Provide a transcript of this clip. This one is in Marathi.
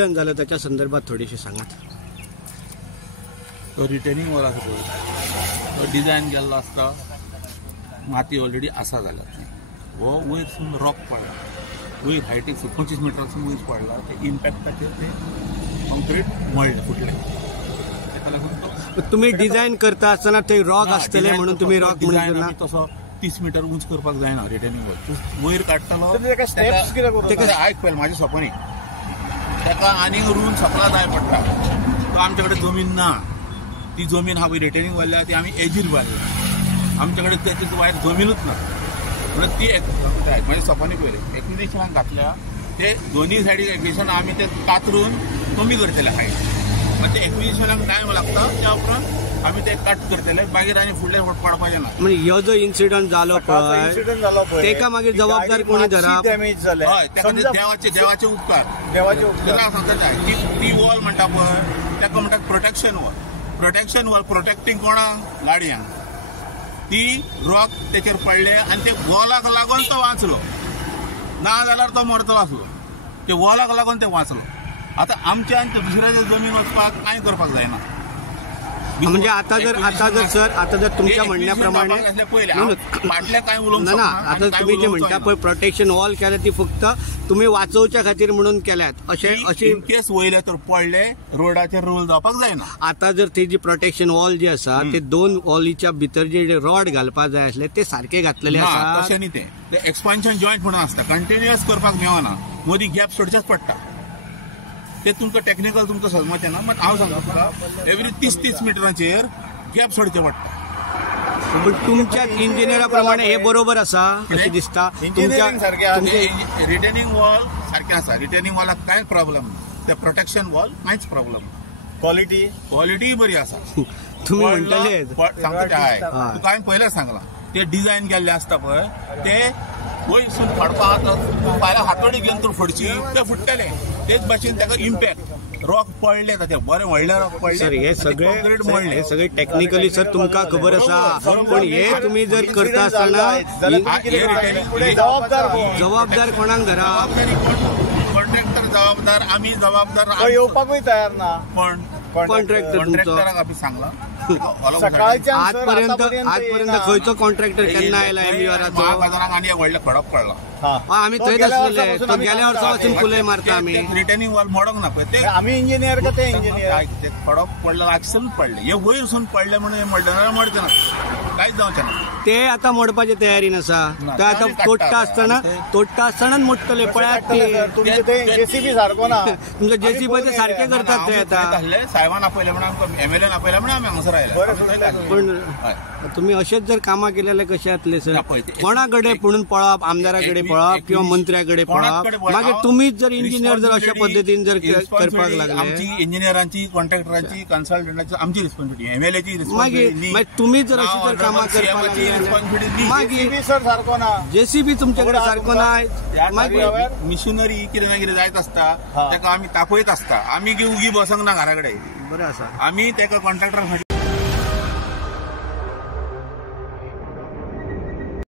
इन्सिडेंट झाला त्याच्या संदर्भात थोडीशी सांगा. तो रिटेनिंग वॉल आसा पळय तो डिझायन केल्लो आसता माती ऑलरेडी आसा जाल्यार हो वयरसून रॉक पडला वयर हायटीक 25 मिटरासून वयर पडला ते इम्पॅक्टाचेर ते कॉन्क्रीट मळ्ळें फुटलें ताका लागून तो. तुम्ही डिझायन करता आसतना ते रॉक आसतले म्हणून तुम्ही रॉक म्हणून तसो 30 मिटर उंच करपाक जायना रिटेनिंग वॉल वयर काडटालो आयक पळय म्हाजें सपन ताका आनीक रूम सकला जाय पडटा तो आमचे कडेन जमीन ना ती जमीन हांव रिटेनिंग वॉल ती आमी एजीर बांदली आमचे कडेन त्याची वायर जमीनूच ना म्हणून ती म्हणजे सपनी पयलें एक्विजिशनाक घातल्या ते दोन्ही सायडीक एक्विजिशन आमी ते कातरून कमी करतले हायट मागीर ते एक्विजिशनाक टायम लागता त्या उपरांत आमी ते कट करतले मागीर आनी फुडलें पडपाचें ना. म्हणजे हो जो इन्सिडंट जालो पळय तेका मागीर जबाबदार कोणी धरप. हय तेका देवाचे उपकार ती वॉल म्हणटा पळय ताका म्हणटात प्रोटेक्शन वॉल प्रोटेक्टिंग कोणाक गाडयांक ती रॉक तेचेर पडले आनी ते वॉलाक लागून तो वाचलो ना जाल्यार तो मरतलो आसलो ते वॉलाक लागून ते वाचलो. आतां आमच्या दुसऱ्याच्या जमीन वचपाक कांय करपाक जायना. म्हणजे आता जर तुमच्या म्हणण्याप्रमाणे फाटल्या काय उलोवंक ना आता तुम्ही जे म्हणता पळय प्रोटेक्शन वॉल केल्या ती फक्त तुम्ही वाचोवच्या खातीर म्हणून केल्यात अशें केस वयले तर पडले रोडाचेर रोल जावपाक जायना. आता जर ती जी प्रोटेक्शन वॉल जी आसा ते दोन वॉलीच्या भितर जे रॉड घालपाक जाय आसले ते सारखे घातलेले आसा. तशें न्ही ते एक्सपान्शन जॉयंट म्हणून आसता कंटिन्युअस करपाक मेळना मदीं गॅप सोडचेच पडटा ते तुमकां टेक्निकल तुमकां समजचें ना बट हांव सांगता तुका एवरी 30 मिटराचेर गॅप सोडचें पडटा. पण तुमच्या इंजिनियरा प्रमाणे हे बरोबर आसा अशें दिसता. रिटेनिंग वॉल सारकें आसा रिटेनिंग वॉलाक कांय प्रॉब्लेम ना ते प्रोटेक्शन वॉल कांयच प्रॉब्लेम ना. क्वॉलिटी बरी आसा. तुम्ही म्हणटले सांगता हय तुका हांवें पयलेंच सांगलां ते डिझायन केल्ले आसता पळय ते वयरसून फाडपाक फाल्यां हातोडी घेवन तर फडची ते फुट्टले तेच भाशेन ताका इम्पॅक्ट रॉक पडले ताचे बरें व्हडले रॉक पडले. सर हे सगळे टेक्निकली सर तुमकां खबर आसा पण हे तुम्ही जर करता आसतना जबाबदार कोणाक धरप. कॉन्ट्रॅक्टर जबाबदार आमी जबाबदार येवपाकूय तयार ना पण कॉन्ट्रॅक्टराक आमी सांगलां आजपर्यंत खंयचो कॉन्ट्रॅक्टर केन्ना आयला एमयूआराचो महागाजराक आनी व्हडले खडप पडला आमी थंयच आसलेले तो गेल्या वर्सा वचून कुले मारता आमी रिटेनिंग वॉल मोडोंक ना पळय ते आमी इंजिनियर का ते इंजिनियर ते खडप पडला लागसून पडले हे वयरसून पडले म्हणून मोडना मोडचे ना कांयच जावचें ना. ते आता मोडपाची तयारीन आसा ते आता तोडटा आसतना मोडटले पळयात ते जेसीबी सारको ना तुमचे जेसीबी ते सारखे करतात ते आता साहेबान आपयले म्हणून एमएलएन आपयले म्हणून आमी हांगासर आयले. पण तुम्ही अशेच जर कामां केलेले कशे जातले सर कोणाकडे पुणून पळप आमदाराकडे पळप किंवा मंत्र्याकडे पळप मागीर तुम्हीच जर इंजिनियर जर अशा पद्दतीन जर करपाक लागले आमची इंजिनियरांची कॉन्ट्रॅक्टरांची कन्सल्टंटांची आमची रिस्पॉन्सिबिलिटी एमएलएची रिस्पॉन्सिबिलिटी मागीर तुम्ही जर अशी जर कामां करपाक लागले मागीर सारको ना जेसीबी तुमच्याकडे सारको ना मागीर मिशनरी कितें ना कितें जायत आसता ताका आमी तापयत आसता आमी उगी बसोंक ना घरा कडेन बरें आसा आमी ताका कॉन्ट्रॅक्टराक